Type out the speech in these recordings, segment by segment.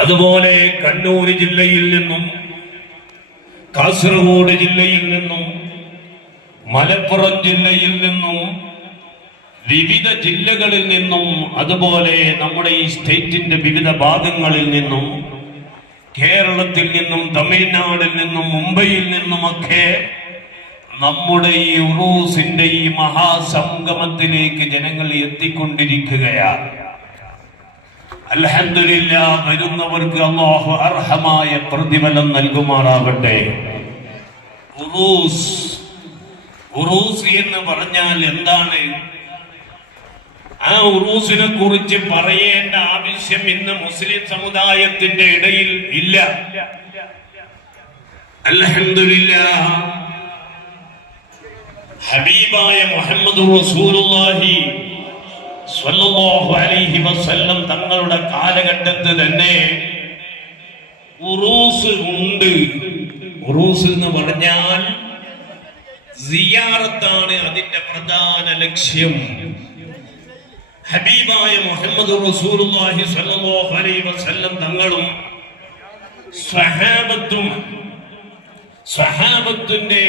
അതുപോലെ കണ്ണൂർ ജില്ലയിൽ നിന്നും, കാസർഗോഡ് ജില്ലയിൽ നിന്നും, മലപ്പുറം ജില്ലയിൽ നിന്നും, വിവിധ ജില്ലകളിൽ നിന്നും, അതുപോലെ നമ്മുടെ ഈ സ്റ്റേറ്റിന്റെ വിവിധ ഭാഗങ്ങളിൽ നിന്നും, കേരളത്തിൽ നിന്നും, തമിഴ്നാടിൽ നിന്നും, മുംബൈയിൽ നിന്നുമൊക്കെ നമ്മുടെ ഈ ഉറൂസിന്റെ ഈ മഹാസംഗമത്തിലേക്ക് ജനങ്ങൾ എത്തിക്കൊണ്ടിരിക്കുകയാണ്. അൽഹംദുലില്ലാഹ്, വരുന്നവർക്ക് അല്ലാഹു അർഹമായ പ്രതിഫലം നൽകുമാറാകട്ടെ. ഉറൂസ് എന്ന് പറഞ്ഞാൽ എന്താണ്? ആ ഉറൂസിനെ കുറിച്ച് പറയേണ്ട ആവശ്യം ഇന്ന് മുസ്ലിം സമുദായത്തിന്റെ ഇടയിൽ ഇല്ല. അൽഹംദുലില്ലാഹ്, ഹബീബായ മുഹമ്മദ് റസൂലുള്ളാഹി സ്വല്ലല്ലാഹു അലൈഹി വസല്ലം തങ്ങളുടെ കാലഘട്ടത്തിൽ തന്നെ ഉറൂസ് ഉണ്ട്. ഉറൂസ് എന്ന് പറഞ്ഞാൽ സിയാറത്താണ് അതിന്റെ പ്രധാന ലക്ഷ്യം. ഹബീബായ മുഹമ്മദ് റസൂലുള്ളാഹി സ്വല്ലല്ലാഹു അലൈഹി വസല്ലം തങ്ങളും സ്വഹാബത്തിന്റെ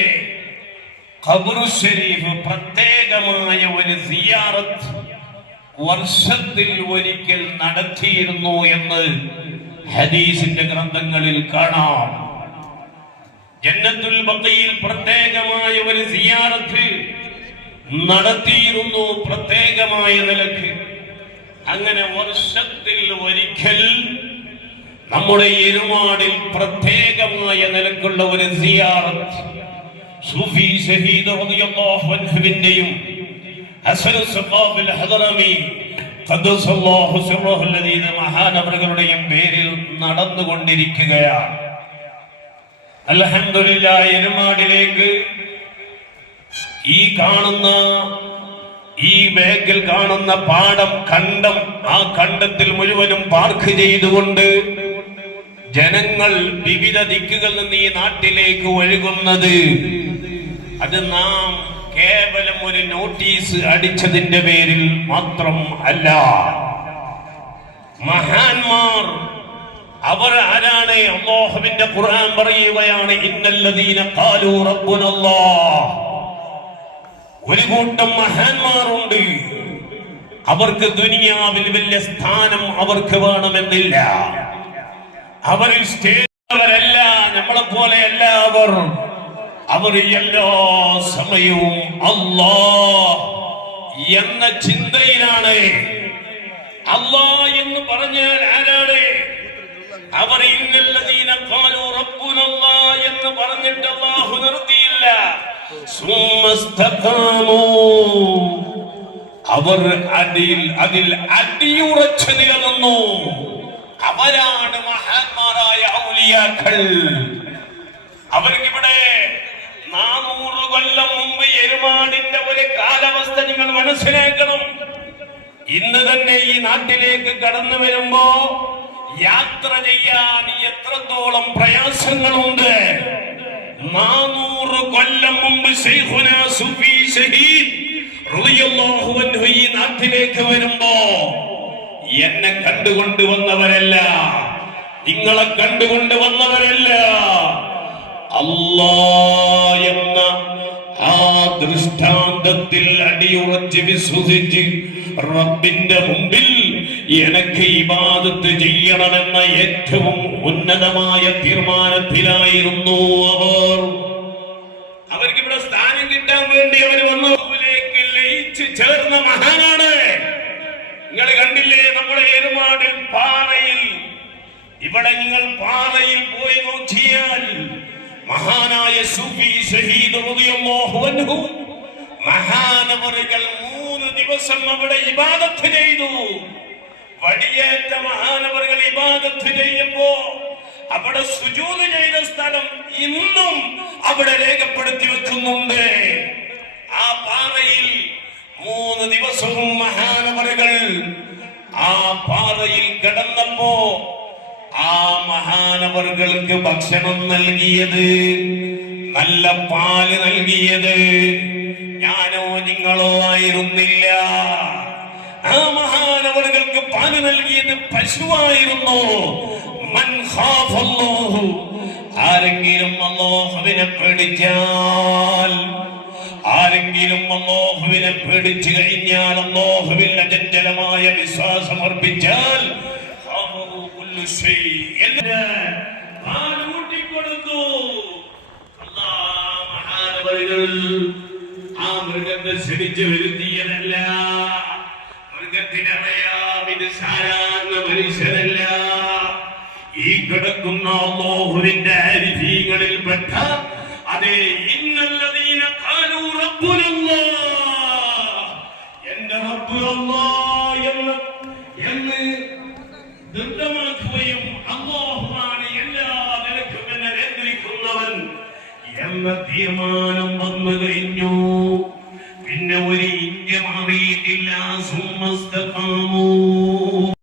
ഖബർ ശരീഫ് പ്രത്യേകമായ ഒരു സിയാറത്ത് വർഷത്തിൽ ഒരിക്കൽ നടത്തിയിരുന്നു എന്ന് ഹദീസിന്റെ ഗ്രന്ഥങ്ങളിൽ കാണാം. ജന്നത്തുൽ ബഖീയിൽ പ്രത്യേകമായ ഒരു സിയാറത്ത് നടത്തിയിരുന്നു, പ്രത്യേകമായ നിലക്ക്. അങ്ങനെ വർഷത്തിൽ ഒരിക്കൽ നമ്മുടെ എരുമാടിൽ പ്രത്യേകമായ നിലക്കുള്ള ഒരു സിയാറത്ത് സൂഫി ഷഹീദ് റളിയല്ലാഹു അൻഹുവിന്റെയും ഹസൻ സഖാഫിൽ ഹദറമി ഖദ്ദസല്ലാഹു സിർറഹു അല്ലദീന മഹാനവറുകളുടെയും പേരിൽ നടന്നുകൊണ്ടിരിക്കുകയാണ്. അൽഹംദുലില്ലാഹ്, എരുമാടിലേക്ക് ഈ വേഗൽ കാണുന്ന പാടം, കണ്ടം, ആ കണ്ടത്തിൽ മുഴുവനും പാർക്ക് ചെയ്തുകൊണ്ട് ജനങ്ങൾ വിവിധ ദിക്കുകളിൽ നിന്ന് ഈ നാട്ടിലേക്ക് ഒഴുകുന്നത്, അത് നാം കേവലം ഒരു നോട്ടീസ് അടിച്ചതിന്റെ പേരിൽ മാത്രം അല്ല. മഹാന്മാർ അവർ ആരാണ്? അല്ലാഹുവിന്റെ ഖുർആൻ പറയുകയാണ്, ഇന്നല്ലദീന ഖാലൂ റബ്ബുനല്ലാഹ്. ഒരു കൂട്ടം മഹാന്മാരുണ്ട്, അവർക്ക് ദുനിയാവിൽ വലിയ സ്ഥാനം അവർക്ക് വേണമെന്നില്ല. അവരിൽ സ്റ്റേജവരല്ല, നമ്മളെ പോലെയല്ല. അവർ എല്ലാ സമയവും അല്ലാഹ് എന്ന ചിന്തയിലാണ്. അല്ലാഹ് എന്ന് പറഞ്ഞാൽ ആരാണ്? അവർ ഇന്നല്ലദീന ഖാലൂ റബ്ബുനല്ലാഹ് എന്ന് പറഞ്ഞിട്ട് അല്ലാഹു നിർത്തിയില്ല. സുമ്മസ്തഖാമൂ, അവർ അതിൽ അടിയുറച്ചു നിലനിന്നു. അവരാണ് മഹാന്മാരായ ഔലിയാക്കൾ. അവർക്കിവിടെ 400 കൊല്ലം മുമ്പ് എരുമാടിന്റെ ഒരു കാലാവസ്ഥ നിങ്ങൾ മനസ്സിലാക്കണം. ഇന്ന് തന്നെ ഈ നാട്ടിലേക്ക് കടന്നു വരുമ്പോ യാത്ര ചെയ്യാൻ എത്രത്തോളം പ്രയാസങ്ങളുണ്ട്. 400 കൊല്ലം മുമ്പ് ശൈഖുനാ സൂഫി ഷഹീദ് റളിയല്ലാഹു അൻഹു ഈ നാട്ടിലേക്ക് വരുമ്പോ എന്നെ കണ്ടുകൊണ്ട് വന്നവരല്ല, നിങ്ങളെ കണ്ടുകൊണ്ട് വന്നവരല്ല. അല്ലാഹ് എന്ന ആ ദൃഷ്ടാന്തത്തിൽ അടിയുറച്ച് വിശ്വസിച്ച് റബ്ബിന്റെ മുമ്പിൽ എനിക്ക് ഇബാദത്ത് ചെയ്യണമെന്ന ഏറ്റവും ഉന്നതമായ തീർമാനത്തിലായിരുന്നു അവർ. അവർക്ക് ഇവിടെ സ്ഥാനം കിട്ടാൻ വേണ്ടി അവർ വന്നതിലേക്ക് ലയിച്ച് ചേർന്ന മഹാനാണ്. നിങ്ങൾ കണ്ടില്ലേ നമ്മുടെ എരുമാടിൽ പാറയിൽ, ഇവിടെ നിങ്ങൾ പാറയിൽ പോയി നോക്കിയാൽ മഹാനായ സൂഫി ഷഹീദ് റളിയല്ലാഹു അൻഹു മഹാനവറുകൾ 3 ദിവസം അവിടെ ഇബാദത്ത് ചെയ്തു. വടിയേറ്റ മഹാനവറുകൾ ഇബാദത്ത് ചെയ്യുമ്പോ അവിടെ സുജൂദ് ചെയ്ത സ്ഥലം ഇന്നും അവിടെ രേഖപ്പെടുത്തി വെക്കുന്നുണ്ട്. ആ പാറയിൽ 3 ദിവസവും മഹാനവറുകൾ ആ പാറയിൽ കിടന്നപ്പോ ആ മഹാനവറുകൾക്ക് ഭക്ഷണം നൽകിയത്, നല്ല പാല് നൽകിയത് ഞാനോ നിങ്ങളോ ആയിരുന്നില്ല. ആ മഹാനവറുകൾക്ക് പാല് നൽകിയത് പശുവായിരുന്നു. അല്ലാഹുവിനെ പേടിച്ചാൽ, ആരെങ്കിലും അല്ലാഹുവിനെ പേടിച്ചു കഴിഞ്ഞാൽ, അല്ലാഹുവിൽ അചഞ്ചലമായ വിശ്വാസം അർപ്പിച്ചാൽ കൊടുത്തു. ആ മൃഗത്തെ ശരിച്ചു വരുത്തിയതല്ല. മൃഗത്തിനറിയാം ഇത് സാധാരണ മനുഷ്യരല്ല. ഈ കിടക്കുന്ന അല്ലാഹുവിന്റെ ആരിഫീങ്ങളിൽപ്പെട്ട അതേ ഇന്നല്ലദീന ഖാലൂ റബ്ബുനല്ലാഹ്, എന്റെ റബ്ബ് അല്ലാഹ് എന്ന് ദൃഢമാക്കുകയും അല്ലാഹുവാണ് എല്ലാ നിലക്കും എന്നെ നിയന്ത്രിക്കുന്നവൻ എന്ന തീരുമാനം വന്നു കഴിഞ്ഞു. പിന്നെ ഒരു ഇഞ്ച് മാറിയിട്ടില്ല. സുമ്മസ്തഖാമൂ